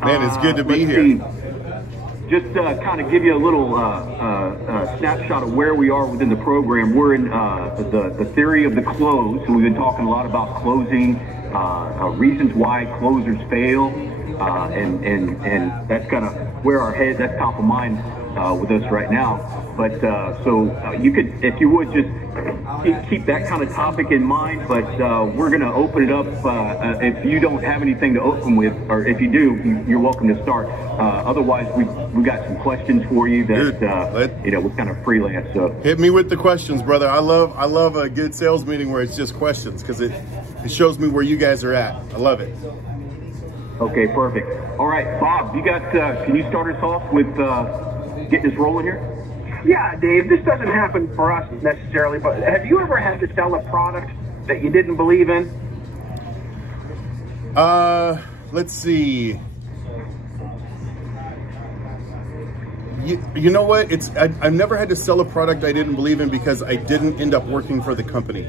Man, it's good to be here. See. Just kind of give you a little snapshot of where we are within the program. We're in the theory of the close. So we've been talking a lot about closing, reasons why closers fail, and that's kind of where our head, that's top of mind with us right now. But so you could, if you would, just keep that kind of topic in mind. But we're going to open it up. If you don't have anything to open with, or if you do, you're welcome to start. Otherwise, we got some questions for you that you know, we're kind of freelance. So hit me with the questions, brother. I love a good sales meeting where it's just questions, because it shows me where you guys are at. I love it. Okay, perfect. All right, Bob, you got? Can you start us off with getting this rolling here? Yeah, Dave, this doesn't happen for us necessarily, but have you ever had to sell a product that you didn't believe in? Let's see. You know what? I've never had to sell a product I didn't believe in because I didn't end up working for the company.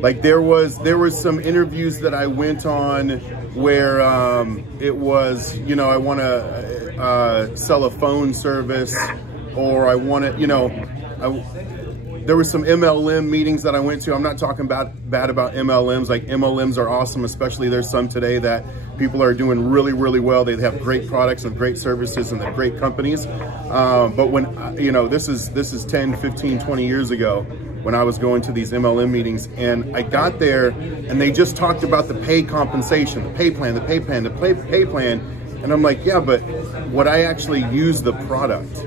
Like there was some interviews that I went on where it was, you know, I want to sell a phone service, or I want to, you know, there were some MLM meetings that I went to. I'm not talking bad about MLMs. Like MLMs are awesome, especially there's some today that people are doing really, really well. They have great products and great services and they're great companies. But when, you know, this is 10, 15, 20 years ago when I was going to these MLM meetings, and I got there and they just talked about the pay compensation, the pay plan, the pay plan, the pay plan. And I'm like, yeah, but would I actually use the product?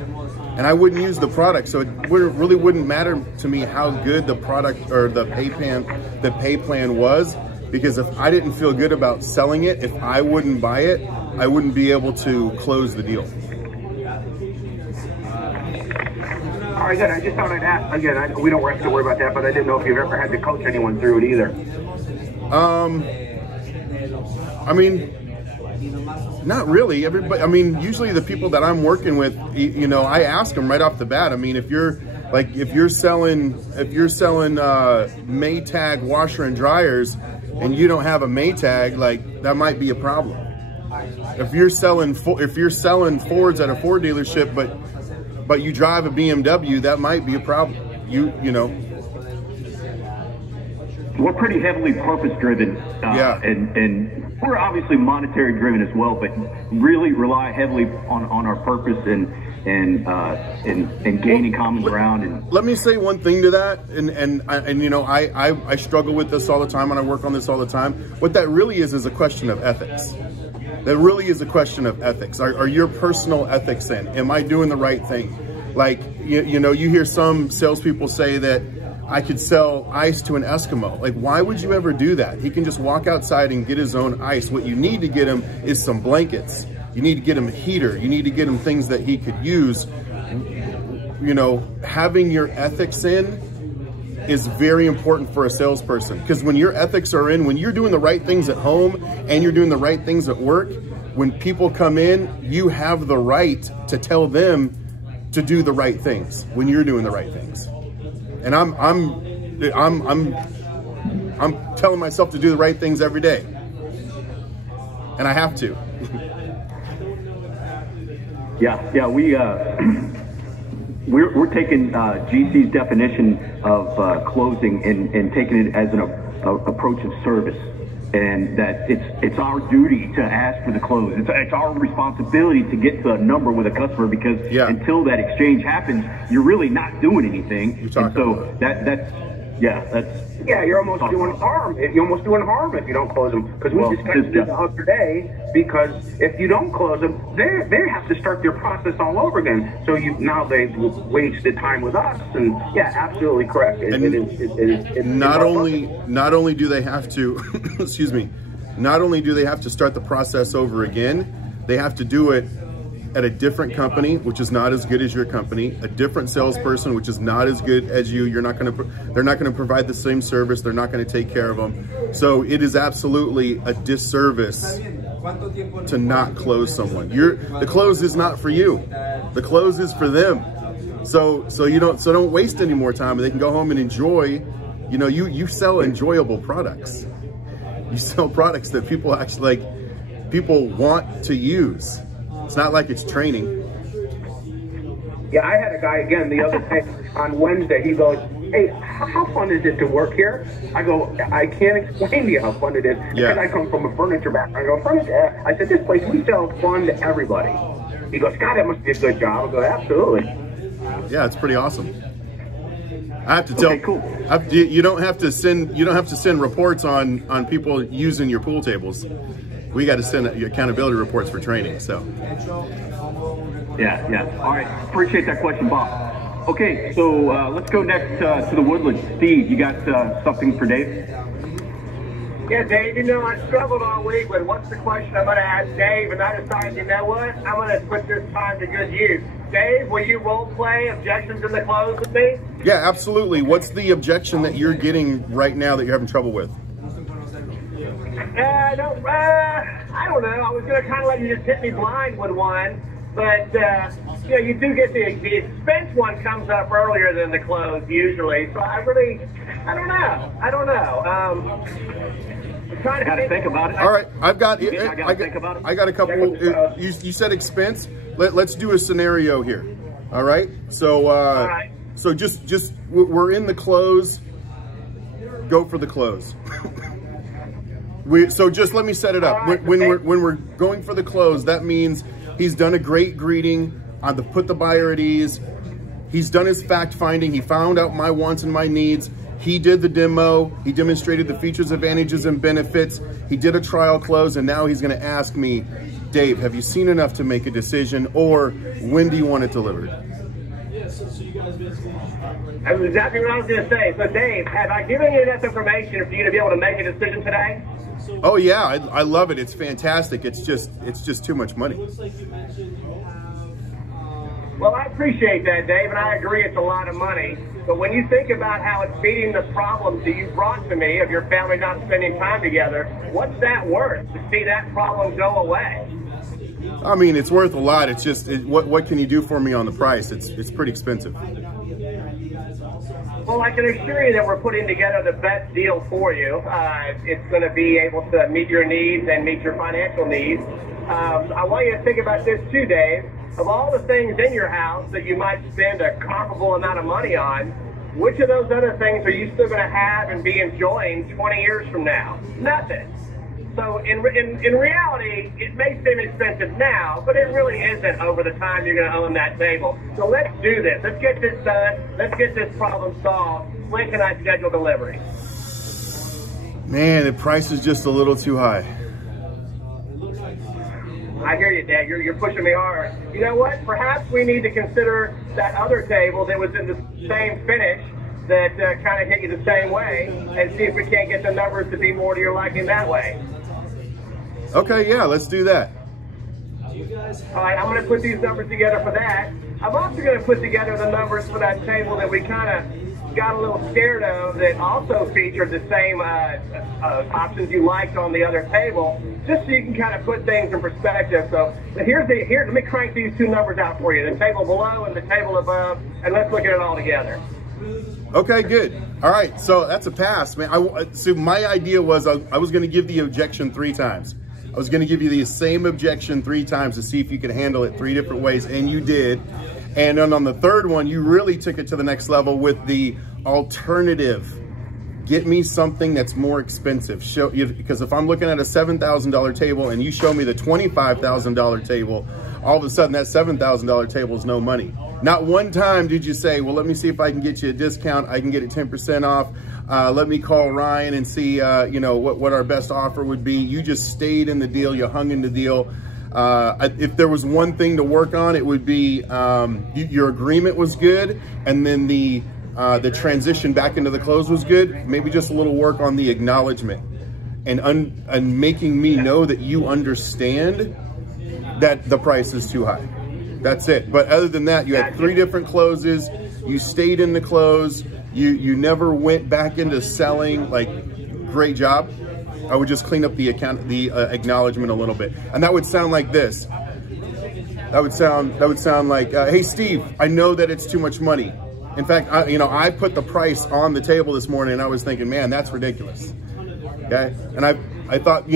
And I wouldn't use the product, so it really wouldn't matter to me how good the product or the pay plan was, because if I didn't feel good about selling it, if I wouldn't buy it, I wouldn't be able to close the deal. All right, good. I just thought I'd ask again. We don't have to worry about that, but I didn't know if you've ever had to coach anyone through it either. I mean, not really. Everybody, I mean, usually the people that I'm working with, you know, I ask them right off the bat. I mean, if you're selling Maytag washer and dryers and you don't have a Maytag, like that might be a problem. If you're selling Fords at a Ford dealership, but you drive a BMW, that might be a problem. You know. We're pretty heavily purpose driven, yeah, and we're obviously monetary driven as well, but really rely heavily on our purpose and gaining common ground. And let me say one thing to that, and you know, I struggle with this all the time and I work on this all the time. What that really is a question of ethics. That really is a question of ethics. Are your personal ethics in? Am I doing the right thing? Like, you know, you hear some salespeople say that I could sell ice to an Eskimo. Like, why would you ever do that? He can just walk outside and get his own ice. What you need to get him is some blankets. You need to get him a heater. You need to get him things that he could use. You know, having your ethics in is very important for a salesperson, because when your ethics are in, when you're doing the right things at home and you're doing the right things at work, when people come in, you have the right to tell them to do the right things when you're doing the right things. And I'm telling myself to do the right things every day, and I have to. Yeah, we're taking GC's definition of closing and taking it as an approach of service, and that it's our duty to ask for the close. It's our responsibility to get the number with a customer, because until that exchange happens, you're really not doing anything. And so you're almost doing harm. You're almost doing harm if you don't close them, because we just kind of did the other day. Because if you don't close them, they have to start their process all over again. So now they've wasted time with us. And yeah, absolutely correct. Not only do they have to, excuse me, not only do they have to start the process over again, they have to do it at a different company, which is not as good as your company, a different salesperson, which is not as good as you. They're not going to provide the same service. They're not going to take care of them. So it is absolutely a disservice to not close someone. The close is not for you. The close is for them. So don't waste any more time, and they can go home and enjoy. You know, you sell enjoyable products. You sell products that people actually like. people want to use. It's not like it's training. Yeah, I had a guy again the other day on Wednesday. He goes, "Hey, how fun is it to work here?" I go, "I can't explain to you how fun it is." Because I come from a furniture background. I go, "Furniture?" I said, "This place, we sell fun to everybody." He goes, "God, that must be a good job." I go, "Absolutely." Yeah, it's pretty awesome. I have to tell. Okay, cool. You don't have to send reports on people using your pool tables. We got to send accountability reports for training. So. Yeah. All right. Appreciate that question, Bob. Okay, so let's go next to the Woodlands. Steve, you got something for Dave? Yeah, Dave, I struggled all week with what's the question I'm going to ask Dave, and I decided, you know what? I'm going to put this time to good use. Dave, will you role play objections in the close with me? Yeah, absolutely. What's the objection that you're getting right now that you're having trouble with? I don't know. I was going to kind of let you just hit me blind with one. But, you do get the expense one comes up earlier than the close usually. So I don't know. I'm trying to think about it. All right. I got a couple. You said expense. Let's do a scenario here. All right. So, all right. So just we're in the close. Go for the close. So just let me set it up. Right, when we're going for the close, that means he's done a great greeting on the put the buyer at ease. He's done his fact finding. He found out my wants and my needs. He did the demo. He demonstrated the features, advantages, and benefits. He did a trial close, and now he's going to ask me, Dave, have you seen enough to make a decision, or when do you want it delivered? That's exactly what I was going to say. So, Dave, have I given you enough information for you to be able to make a decision today? Oh yeah, I love it. It's fantastic. It's just too much money. Well, I appreciate that, Dave, and I agree it's a lot of money. But when you think about how it's feeding the problems that you brought to me of your family not spending time together, what's that worth to see that problem go away? I mean, it's worth a lot. It's just, what can you do for me on the price? It's pretty expensive. Well, I can assure you that we're putting together the best deal for you. It's going to be able to meet your needs and meet your financial needs. I want you to think about this too, Dave. Of all the things in your house that you might spend a comparable amount of money on, which of those other things are you still going to have and be enjoying 20 years from now? Nothing. So in reality, it may seem expensive now, but it really isn't over the time you're going to own that table. So let's do this. Let's get this done. Let's get this problem solved. When can I schedule delivery? Man, the price is just a little too high. I hear you, Dad. You're pushing me hard. You know what? Perhaps we need to consider that other table that was in the same finish that kind of hit you the same way and see if we can't get the numbers to be more to your liking that way. Okay, yeah, let's do that. All right, I'm going to put these numbers together for that. I'm also going to put together the numbers for that table that we kind of got a little scared of that also featured the same options you liked on the other table, just so you can kind of put things in perspective. So here, let me crank these two numbers out for you, the table below and the table above, and let's look at it all together. Okay, good. All right, so that's a pass, man. So my idea was I was going to give the objection 3 times. I was going to give you the same objection 3 times to see if you could handle it 3 different ways, and you did. And then on the third one, you really took it to the next level with the alternative. Get me something that's more expensive. Because if I'm looking at a $7,000 table and you show me the $25,000 table, all of a sudden that $7,000 table is no money. Not one time did you say, well, let me see if I can get you a discount. I can get it 10% off. Let me call Ryan and see, what our best offer would be. You just stayed in the deal. You hung in the deal. If there was one thing to work on, it would be your agreement was good, and then the transition back into the close was good. Maybe just a little work on the acknowledgement and making me know that you understand that the price is too high. That's it. But other than that, you had 3 different closes. You stayed in the close. You never went back into selling. Like, great job. I would just clean up the acknowledgement a little bit, and that would sound like this. That would sound like, hey Steve, I know that it's too much money. In fact, I put the price on the table this morning, and I was thinking, man, that's ridiculous. Okay, and I thought,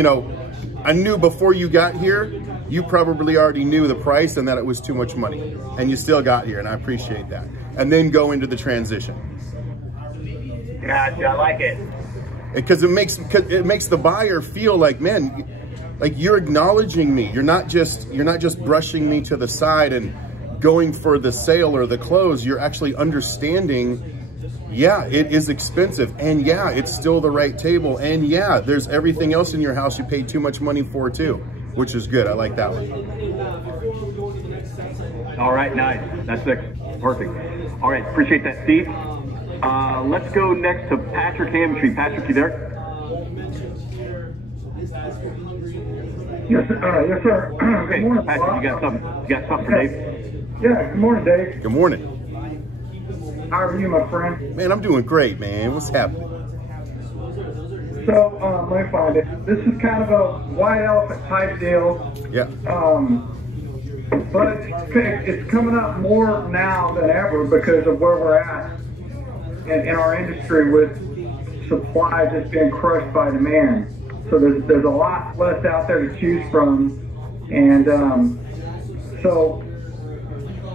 I knew before you got here, you probably already knew the price and that it was too much money, and you still got here, and I appreciate that. And then go into the transition. Gotcha, I like it. Because it makes the buyer feel like, man, like you're acknowledging me. You're not just brushing me to the side and going for the sale or the close. You're actually understanding, yeah, it is expensive, and yeah, it's still the right table, and yeah, there's everything else in your house you paid too much money for too, which is good. I like that one. All right, nice. That's perfect. All right, appreciate that, Steve. Let's go next to Patrick Hamtree. Patrick, you there? Yes, yes, sir. Okay, Good morning, Patrick, Bob. you got something for Dave? Yeah, good morning, Dave. Good morning. How are you, my friend? Man, I'm doing great, man. What's happening? So, let me find it. This is kind of a white elephant type deal. Yeah. But it's coming up more now than ever because of where we're at in our industry with supply just being crushed by demand. So there's a lot less out there to choose from. And so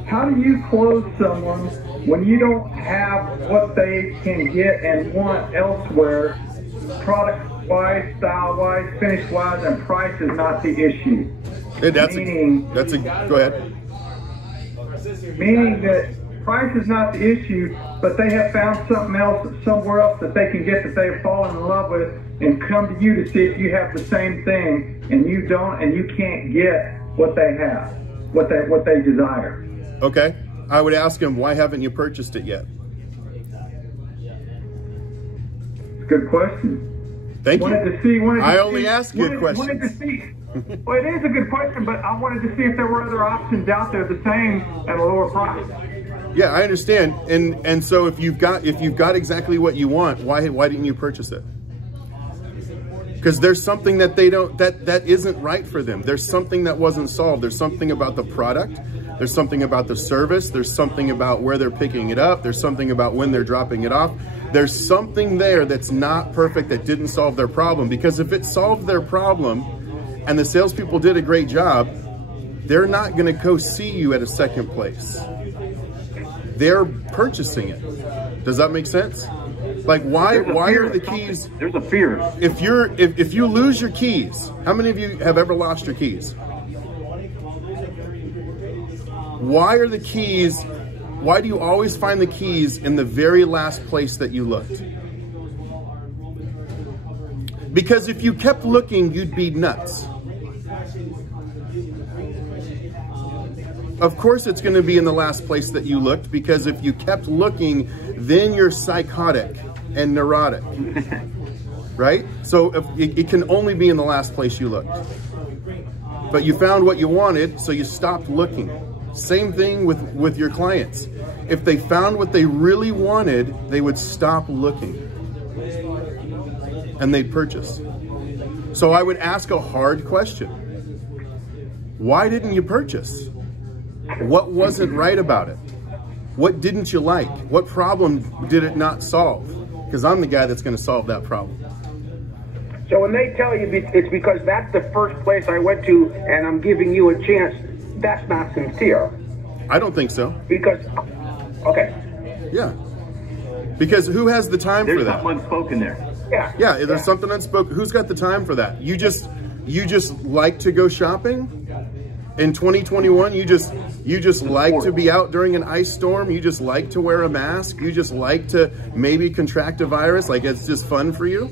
how do you close someone when you don't have what they can get and want elsewhere, product-wise, style-wise, finish-wise, and price is not the issue? Hey, go ahead. Meaning that price is not the issue, but they have found something else somewhere else that they can get that they've fallen in love with and come to you to see if you have the same thing, and you don't, and you can't get what they have, what they desire. Okay. I would ask him, why haven't you purchased it yet? Good question. Thank you. I only ask good questions. Wanted to see. Well, it is a good question, but I wanted to see if there were other options out there the same at a lower price. Yeah, I understand. And so if you've got exactly what you want, why didn't you purchase it? Because there's something that they don't that isn't right for them. There's something that wasn't solved. There's something about the product. There's something about the service. There's something about where they're picking it up. There's something about when they're dropping it off. There's something there that's not perfect, that didn't solve their problem. Because if it solved their problem and the salespeople did a great job, they're not going to go see you at a second place. They're purchasing it. Does that make sense? Like, why are the keys? There's a fear. If you lose your keys, how many of you have ever lost your keys? Why are the keys, why do you always find the keys in the very last place that you looked? Because if you kept looking, you'd be nuts. Of course it's going to be in the last place that you looked, because if you kept looking, then you're psychotic and neurotic, right? So it can only be in the last place you looked. But you found what you wanted, so you stopped looking. Same thing with your clients. If they found what they really wanted, they would stop looking and they'd purchase. So I would ask a hard question. Why didn't you purchase? What wasn't right about it? What didn't you like? What problem did it not solve? Because I'm the guy that's going to solve that problem. So when they tell you it's because that's the first place I went to and I'm giving you a chance, that's not sincere. I don't think so. Because, okay. Yeah. Because who has the time for that? There's something unspoken there. Yeah. Yeah, there's something unspoken. Who's got the time for that? You just like to go shopping? In 2021, you just like to be out during an ice storm? You just like to wear a mask? You just like to maybe contract a virus? Like, it's just fun for you?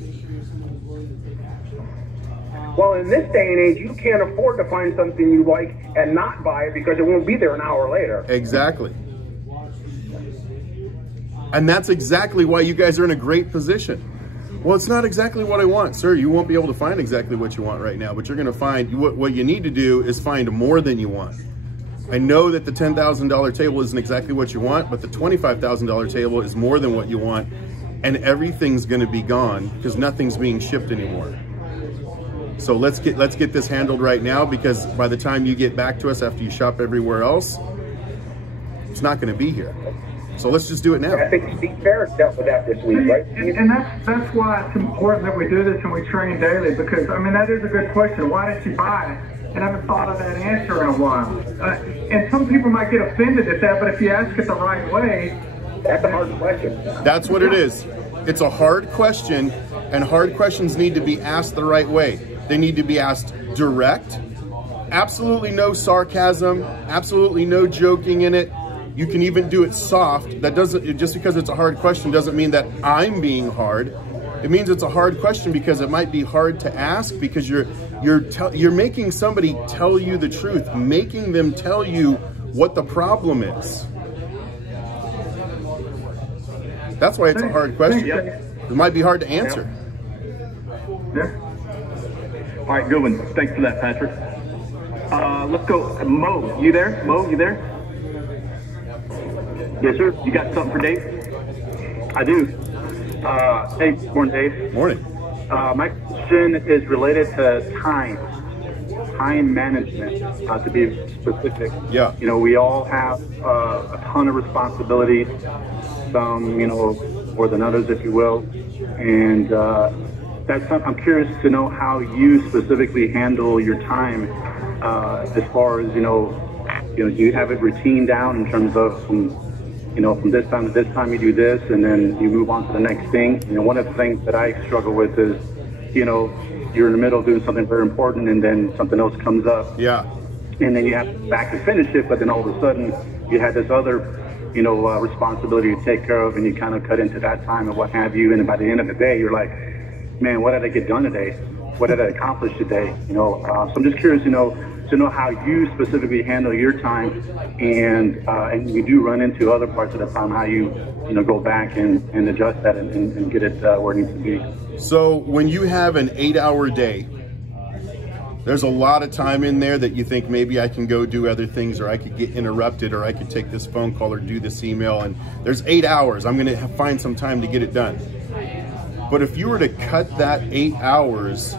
Well, in this day and age, you can't afford to find something you like and not buy it because it won't be there an hour later. Exactly. And that's exactly why you guys are in a great position. Well, it's not exactly what I want. Sir, you won't be able to find exactly what you want right now, but you're going to find, what you need to do is find more than you want. I know that the $10,000 table isn't exactly what you want, but the $25,000 table is more than what you want, and everything's going to be gone because nothing's being shipped anymore. So let's get this handled right now, because by the time you get back to us after you shop everywhere else, it's not going to be here. So let's just do it now. I think Steve Ferris dealt with that this week, right? And that's why it's important that we do this and we train daily, because, I mean, that is a good question. Why did she buy? And I haven't thought of that answer in a while. And some people might get offended at that, but if you ask it the right way, that's a hard question. That's what it is. It's a hard question, and hard questions need to be asked the right way. They need to be asked direct, absolutely no sarcasm, absolutely no joking in it. You can even do it soft. That doesn't, just because it's a hard question doesn't mean that I'm being hard. It means it's a hard question because it might be hard to ask, because you're making somebody tell you the truth, making them tell you what the problem is. That's why it's a hard question. It might be hard to answer. All right, good one. Thanks for that, Patrick. Let's go. Mo, you there? Mo, you there? Yes, sir. You got something for Dave? I do. Hey, morning, Dave. Morning. My question is related to time management, to be specific. Yeah. You know, we all have a ton of responsibilities, some, you know, more than others, if you will. And that's something I'm curious to know how you specifically handle your time, as far as, you know, do you have it routine down in terms of from this time to this time you do this, and then you move on to the next thing. You know, one of the things that I struggle with is, you know, you're in the middle of doing something very important, and then something else comes up. Yeah. And then you have to back to finish it, but then all of a sudden you had this other, responsibility to take care of, and you kind of cut into that time and what have you. And by the end of the day, you're like, man, what did I get done today? What did I accomplish today? So I'm just curious, to know how you specifically handle your time, and you do run into other parts of the time, how you go back and adjust that and get it where it needs to be. So when you have an 8-hour day, there's a lot of time in there that you think maybe I can go do other things, or I could get interrupted, or I could take this phone call or do this email, and there's 8 hours. I'm gonna find some time to get it done. But if you were to cut that 8 hours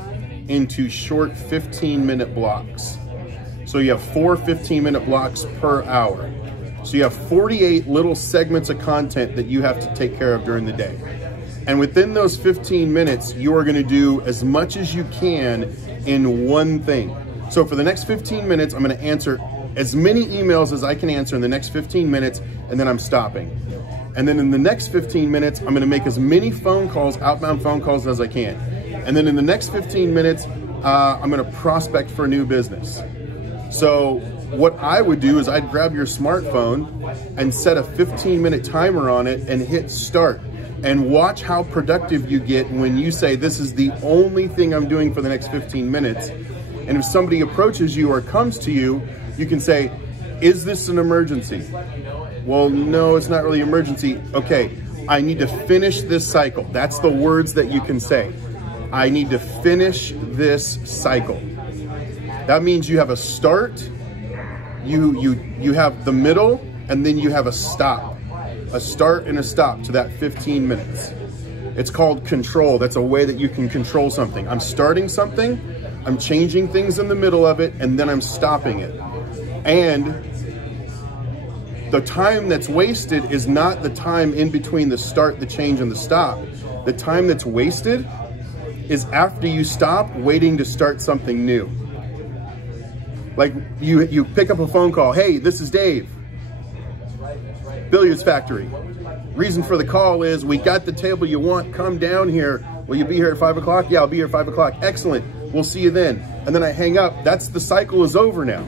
into short 15-minute blocks, so you have 4 15-minute blocks per hour. So you have 48 little segments of content that you have to take care of during the day. And within those 15 minutes, you are gonna do as much as you can in one thing. So for the next 15 minutes, I'm gonna answer as many emails as I can answer in the next 15 minutes, and then I'm stopping. And then in the next 15 minutes, I'm gonna make as many phone calls, outbound phone calls as I can. And then in the next 15 minutes, I'm gonna prospect for a new business. So what I would do is I'd grab your smartphone and set a 15-minute timer on it and hit start, and watch how productive you get when you say, this is the only thing I'm doing for the next 15 minutes. And if somebody approaches you or comes to you, you can say, is this an emergency? Well, no, it's not really an emergency. Okay, I need to finish this cycle. That's the words that you can say. I need to finish this cycle. That means you have a start, you have the middle, and then you have a stop. A start and a stop to that 15 minutes. It's called control. That's a way that you can control something. I'm starting something, I'm changing things in the middle of it, and then I'm stopping it. And the time that's wasted is not the time in between the start, the change, and the stop. The time that's wasted is after you stop waiting to start something new. Like you pick up a phone call, hey, this is Dave, Billiards Factory. Reason for the call is we got the table you want, come down here. Will you be here at 5 o'clock? Yeah, I'll be here at 5 o'clock. Excellent, we'll see you then. And then I hang up. That's the cycle is over now.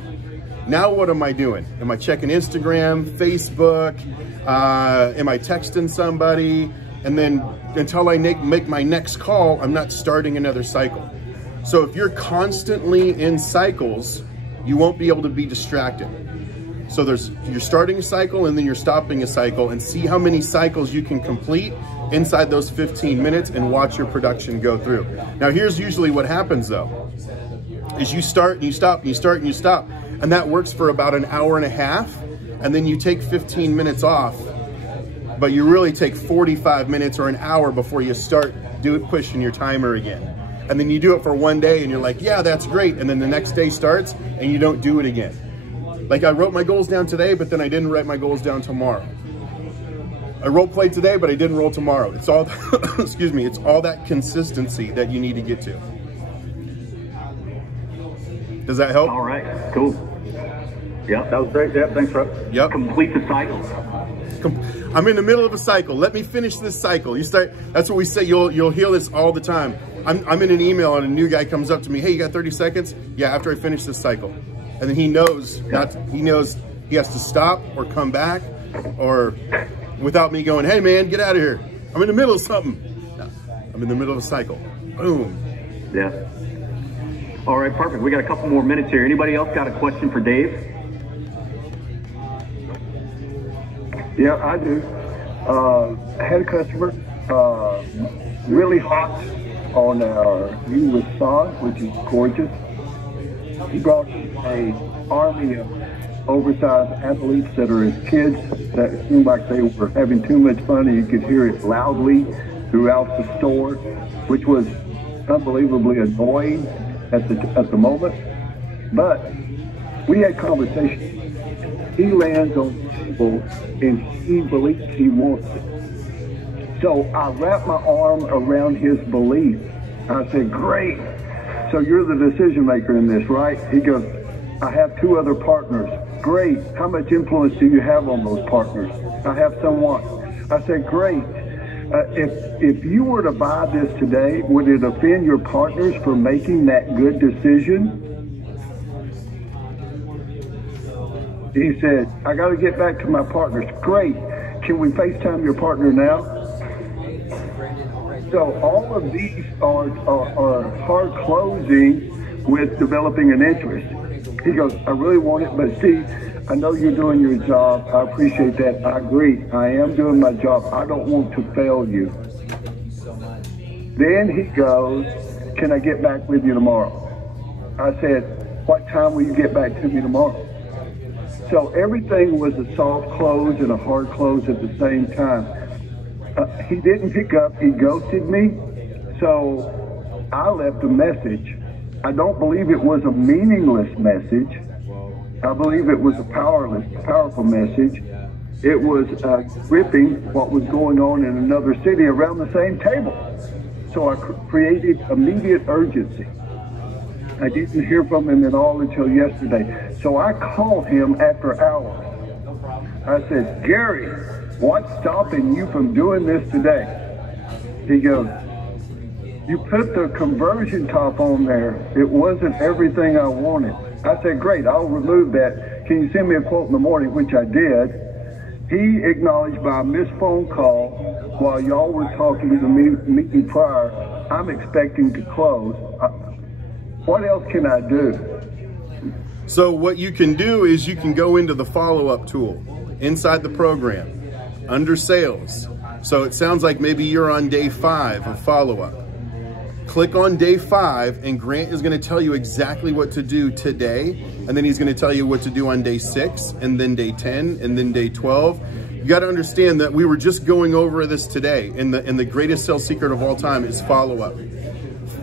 Now what am I doing? Am I checking Instagram, Facebook? Am I texting somebody? And then until I make my next call, I'm not starting another cycle. So if you're constantly in cycles, you won't be able to be distracted. So you're starting a cycle and then you're stopping a cycle, and see how many cycles you can complete inside those 15 minutes and watch your production go through. Now here's usually what happens though, is you start and you stop and you start and you stop, and that works for about an hour and a half, and then you take 15 minutes off, but you really take 45 minutes or an hour before you start pushing your timer again. And then you do it for one day and you're like, yeah, that's great. And then the next day starts and you don't do it again. Like I wrote my goals down today, but then I didn't write my goals down tomorrow. I role played today, but I didn't roll tomorrow. It's all, excuse me, it's all that consistency that you need to get to. Does that help? All right, cool. Yep. That was great. Yep, thanks, Rob. Yep. Complete the cycle. I'm in the middle of a cycle. Let me finish this cycle. You start, that's what we say. You'll hear this all the time. I'm in an email and a new guy comes up to me. Hey, you got 30 seconds? Yeah, after I finish this cycle. And then he knows he knows he has to stop or come back, or without me going, hey man, get out of here. I'm in the middle of something. No, I'm in the middle of a cycle. Boom. Yeah. All right, perfect. We got a couple more minutes here. Anybody else got a question for Dave? Yeah, I do. I had a customer really hot on our new Wasan, which is gorgeous. He brought an army of oversized athletes that are his kids that seemed like they were having too much fun, and you could hear it loudly throughout the store, which was unbelievably annoying at the moment. But we had conversations. He lands on the table and he believes he wants it. So I wrapped my arm around his belief. I said, great. So you're the decision maker in this, right? He goes, I have 2 other partners. Great. How much influence do you have on those partners? I have somewhat. I said, great. If you were to buy this today, would it offend your partners for making that good decision? He said, I got to get back to my partners. Great. Can we FaceTime your partner now? So all of these are hard closing with developing an interest. He goes, I really want it, but Steve, I know you're doing your job. I appreciate that. I agree. I am doing my job. I don't want to fail you. Then he goes, can I get back with you tomorrow? I said, what time will you get back to me tomorrow? So everything was a soft close and a hard close at the same time. He didn't pick up. He ghosted me. So I left a message. I don't believe it was a meaningless message. I believe it was a powerful message. It was gripping what was going on in another city around the same table. So I created immediate urgency. I didn't hear from him at all until yesterday. So I called him after hours. I said, Gary, what's stopping you from doing this today? He goes, you put the conversion top on there. It wasn't everything I wanted. I said, great, I'll remove that. Can you send me a quote in the morning, which I did. He acknowledged by a missed phone call while y'all were talking to me prior, I'm expecting to close. What else can I do? So what you can do is you can go into the follow-up tool inside the program under sales. So it sounds like maybe you're on day 5 of follow-up. Click on day 5 and Grant is going to tell you exactly what to do today. And then he's going to tell you what to do on day 6 and then day 10 and then day 12. You got to understand that we were just going over this today, and the greatest sales secret of all time is follow-up.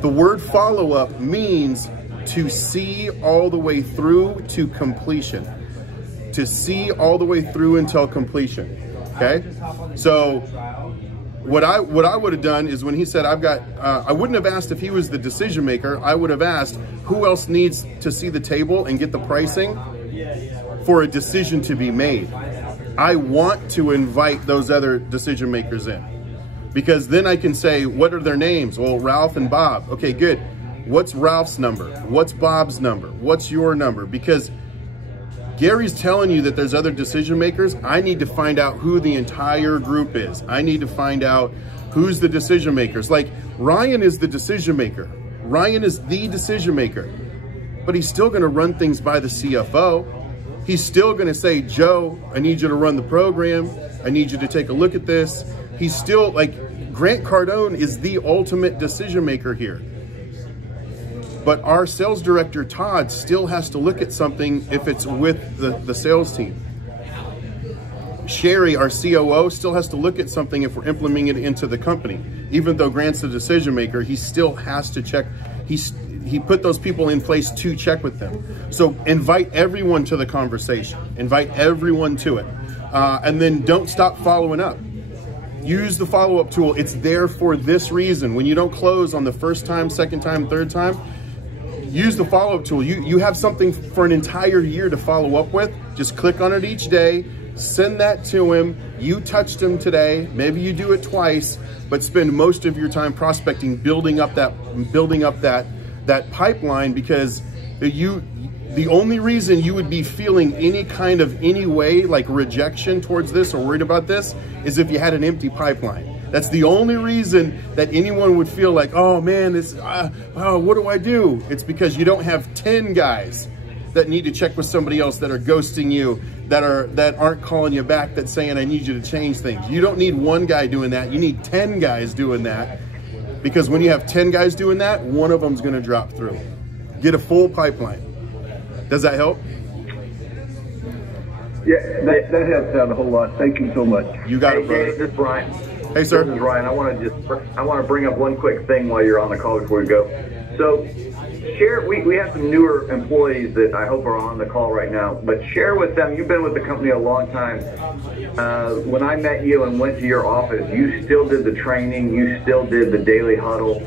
The word follow-up means to see all the way through to completion. To see all the way through until completion. Okay? So what I would have done is when he said I wouldn't have asked if he was the decision maker. I would have asked who else needs to see the table and get the pricing for a decision to be made. I want to invite those other decision makers in, because then I can say, what are their names? Well, Ralph and Bob. Okay, good. What's Ralph's number? What's Bob's number? What's your number? Because Gary's telling you that there's other decision makers. I need to find out who the entire group is. I need to find out who's the decision makers. Like Ryan is the decision maker. Ryan is the decision maker, but he's still going to run things by the CFO. He's still going to say, Joe, I need you to run the program. I need you to take a look at this. He's still like, Grant Cardone is the ultimate decision maker here. But our sales director, Todd, still has to look at something if it's with the sales team. Sherry, our COO, still has to look at something if we're implementing it into the company. Even though Grant's the decision maker, he still has to check. He put those people in place to check with them. So invite everyone to the conversation. Invite everyone to it. And then don't stop following up. Use the follow-up tool. It's there for this reason. When you don't close on the first time, second time, third time, use the follow-up tool. You have something for an entire year to follow up with. Just click on it each day, send that to him. You touched him today. Maybe you do it twice, but spend most of your time prospecting, building up that pipeline, because the only reason you would be feeling any way like rejection towards this or worried about this is if you had an empty pipeline. That's the only reason that anyone would feel like, oh man, what do I do? It's because you don't have 10 guys that need to check with somebody else, that are ghosting you, that aren't calling you back, that's saying, I need you to change things. You don't need one guy doing that. You need 10 guys doing that, because when you have 10 guys doing that, one of them's gonna drop through. Get a full pipeline. Does that help? Yeah, that helps out a whole lot. Thank you so much. You got it, brother. Hey, this is Ryan. Hey, sir. This is Ryan. I want to bring up one quick thing while you're on the call before we go. So, share. We have some newer employees that I hope are on the call right now. But share with them. You've been with the company a long time. When I met you and went to your office, you still did the training. You still did the daily huddle.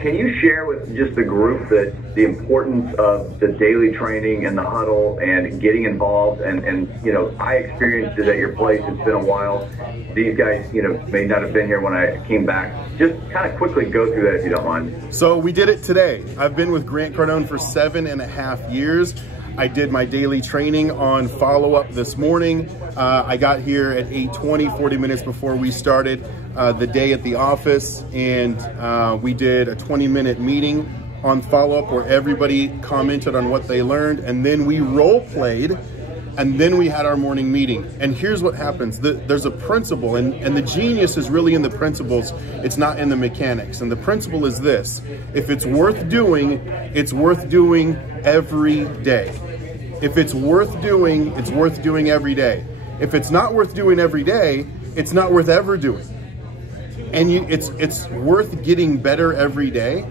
Can you share with just the group that the importance of the daily training and the huddle and getting involved? And you know, I experienced it at your place. It's been a while. These guys, you know, may not have been here when I came back. Just kind of quickly go through that if you don't mind. So we did it today. I've been with Grant Cardone for 7.5 years. I did my daily training on follow-up this morning. I got here at 8:20, 40 minutes before we started the day at the office, and we did a 20-minute meeting on follow-up where everybody commented on what they learned, and then we role-played, and then we had our morning meeting. And here's what happens. There's a principle, and the genius is really in the principles. It's not in the mechanics. And the principle is this: if it's worth doing, it's worth doing every day. If it's worth doing, it's worth doing every day. If it's not worth doing every day, it's not worth ever doing. And it's worth getting better every day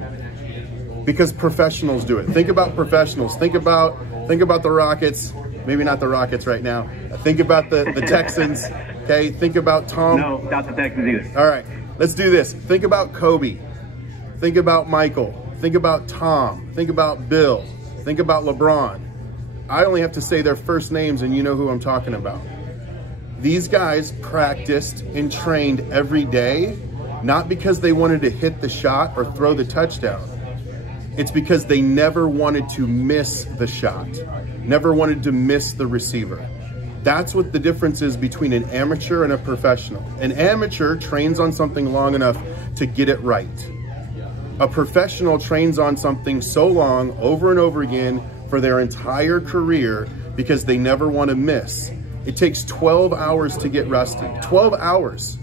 because professionals do it. Think about professionals. Think about the Rockets. Maybe not the Rockets right now. Think about the Texans. Okay. Think about Tom. No, not the Texans either. All right. Let's do this. Think about Kobe. Think about Michael. Think about Tom. Think about Bill. Think about LeBron. I only have to say their first names and you know who I'm talking about. These guys practiced and trained every day, not because they wanted to hit the shot or throw the touchdown. It's because they never wanted to miss the shot, never wanted to miss the receiver. That's what the difference is between an amateur and a professional. An amateur trains on something long enough to get it right. A professional trains on something so long, over and over again, for their entire career because they never want to miss. It takes 12 hours to get rusty. 12 hours.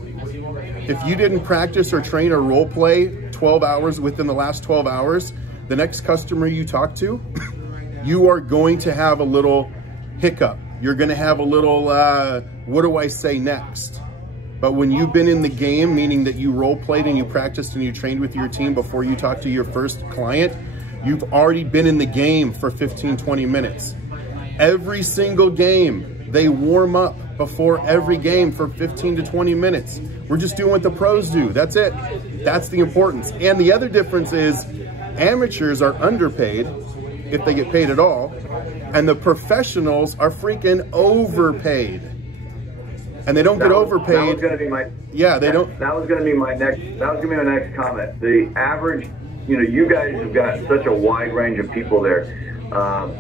If you didn't practice or train or role play 12 hours within the last 12 hours, the next customer you talk to, you are going to have a little hiccup. You're going to have a little, what do I say next? But when you've been in the game, meaning that you role played and you practiced and you trained with your team before you talk to your first client, you've already been in the game for 15, 20 minutes. Every single game, they warm up before every game for 15 to 20 minutes. We're just doing what the pros do. That's it. That's the importance. And the other difference is amateurs are underpaid, if they get paid at all, and the professionals are freaking overpaid. And they don't get overpaid. That was going to be my. Yeah, they don't. That was going to be my next. That was going to be my next comment. The average. You know, you guys have got such a wide range of people there.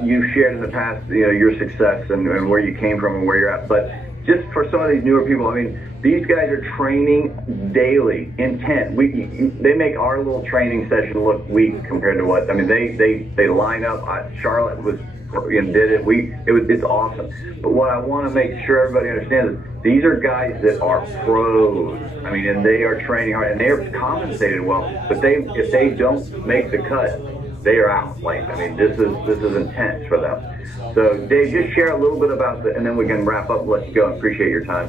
You've shared in the past, you know, your success and where you came from and where you're at. But just for some of these newer people, I mean, these guys are training daily, intent. They make our little training session look weak compared to what. I mean, they line up. Charlotte was and did it. It's awesome. But what I want to make sure everybody understands is these are guys that are pros. I mean, and they are training hard and they are compensated well. But if they don't make the cut, they are out. Like, I mean, this is intense for them. So Dave, just share a little bit about and then we can wrap up and let you go. I appreciate your time.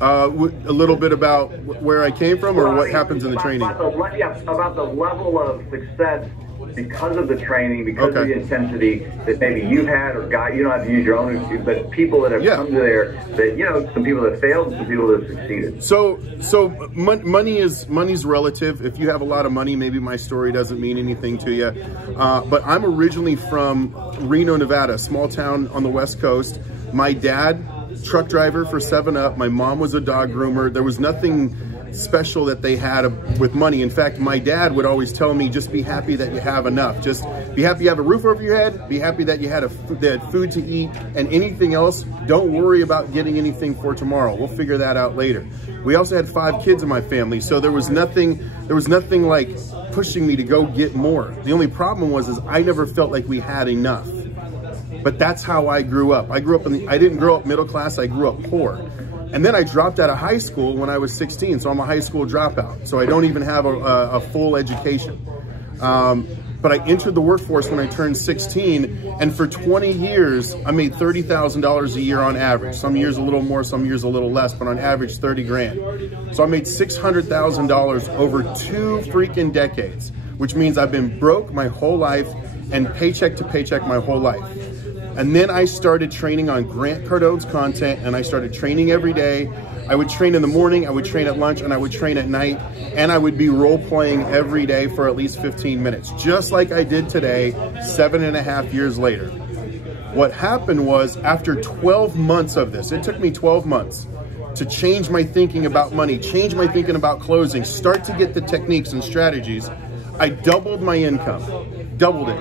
A little bit about where I came from or what happens in the training. About the level of success because of the training, because of the intensity that maybe you've had or got. You don't have to use your own, but people that have come to there, that, you know, some people that failed, some people that have succeeded. So money's relative. If you have a lot of money, maybe my story doesn't mean anything to you. But I'm originally from Reno, Nevada, small town on the West Coast. My dad, truck driver for 7-Up. My mom was a dog groomer. There was nothing special that they had with money. In fact, my dad would always tell me, just be happy that you have enough. Just be happy you have a roof over your head. Be happy that you had food to eat, and anything else, don't worry about getting anything for tomorrow. We'll figure that out later. We also had 5 kids in my family, so there was nothing like pushing me to go get more. The only problem is I never felt like we had enough. But that's how I grew up. I didn't grow up middle class, I grew up poor. And then I dropped out of high school when I was 16, so I'm a high school dropout. So I don't even have a full education. But I entered the workforce when I turned 16, and for 20 years, I made $30,000 a year on average. Some years a little more, some years a little less, but on average 30 grand. So I made $600,000 over 2 freaking decades, which means I've been broke my whole life and paycheck to paycheck my whole life. And then I started training on Grant Cardone's content, and I started training every day. I would train in the morning, I would train at lunch, and I would train at night, and I would be role-playing every day for at least 15 minutes, just like I did today, 7.5 years later. What happened was, after 12 months of this, it took me 12 months to change my thinking about money, change my thinking about closing, start to get the techniques and strategies. I doubled my income, doubled it,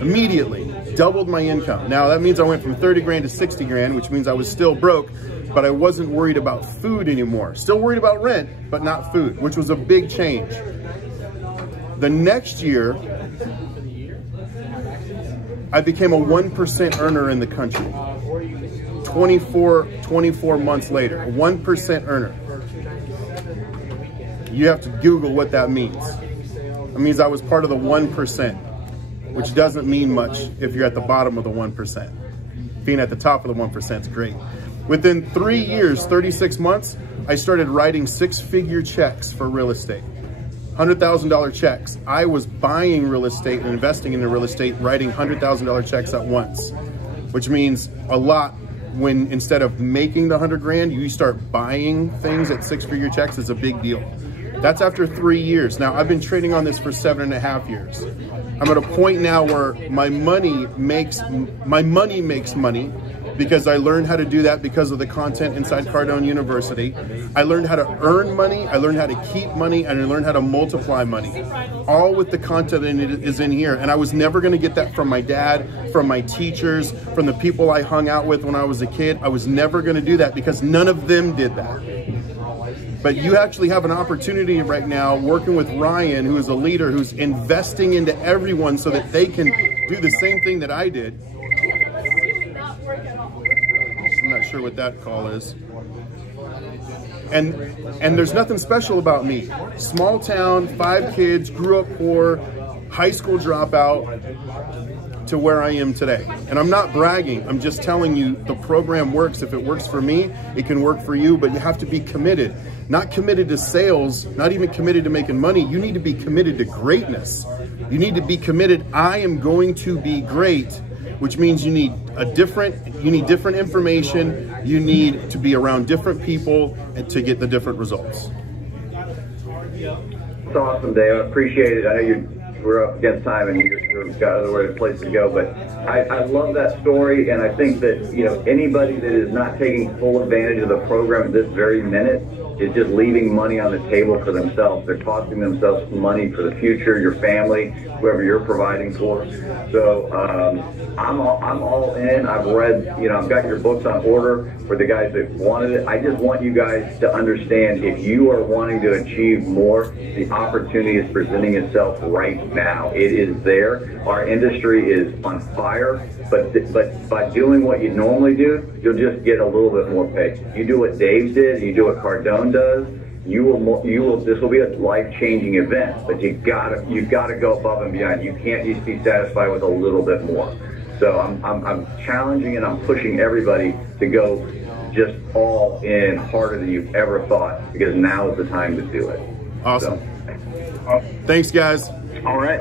immediately, doubled my income. Now that means I went from 30 grand to 60 grand, which means I was still broke, but I wasn't worried about food anymore. Still worried about rent, but not food, which was a big change. The next year, I became a 1% earner in the country. 24 months later, a 1% earner. You have to Google what that means. It means I was part of the 1%, which doesn't mean much if you're at the bottom of the 1%. Being at the top of the 1% is great. Within 3 years, 36 months, I started writing 6-figure checks for real estate. $100,000 checks. I was buying real estate and investing in the real estate, writing $100,000 checks at once, which means a lot when instead of making the 100 grand, you start buying things at 6-figure checks. Is a big deal. That's after 3 years. Now, I've been trading on this for 7.5 years. I'm at a point now where my money makes money because I learned how to do that because of the content inside Cardone University. I learned how to earn money, I learned how to keep money, and I learned how to multiply money. All with the content that is in here. And I was never gonna get that from my dad, from my teachers, from the people I hung out with when I was a kid. I was never gonna do that because none of them did that. But you actually have an opportunity right now working with Ryan, who is a leader, who's investing into everyone so that they can do the same thing that I did. I'm not sure what that call is. And there's nothing special about me. Small town, 5 kids, grew up poor, high school dropout, to where I am today. And I'm not bragging, I'm just telling you the program works. If it works for me, it can work for you, but you have to be committed. Not committed to sales, not even committed to making money. You need to be committed to greatness. You need to be committed, I am going to be great, which means you need different information, you need to be around different people and to get the different results. It's awesome, Dave. I appreciate it. I know we're up against time and you've got other places to go, but I love that story, and I think that, you know, anybody that is not taking full advantage of the program at this very minute is just leaving money on the table for themselves. They're costing themselves money for the future, your family, whoever you're providing for. So I'm all in. I've read, you know, I've got your books on order for the guys that wanted it. I just want you guys to understand, if you are wanting to achieve more, the opportunity is presenting itself right now. It is there. Our industry is on fire, but by doing what you normally do, you'll just get a little bit more pay. You do what Dave did, you do what Cardone does, this will be a life-changing event, but you've got to go above and beyond. You can't just be satisfied with a little bit more. So I'm challenging and I'm pushing everybody to go just all in, harder than you've ever thought, because now is the time to do it. Awesome. So. Thanks, guys. All right.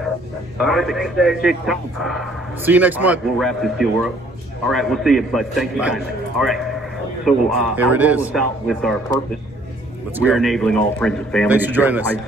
All right, thanks, Dave. Appreciate the time. See you next month. We'll wrap this deal. All right, we'll see you, bud. Thank you kindly. All right. So Here I'll it roll is. us out with our purpose. Let's We're go. enabling all friends and family Thanks to for joining share us. high school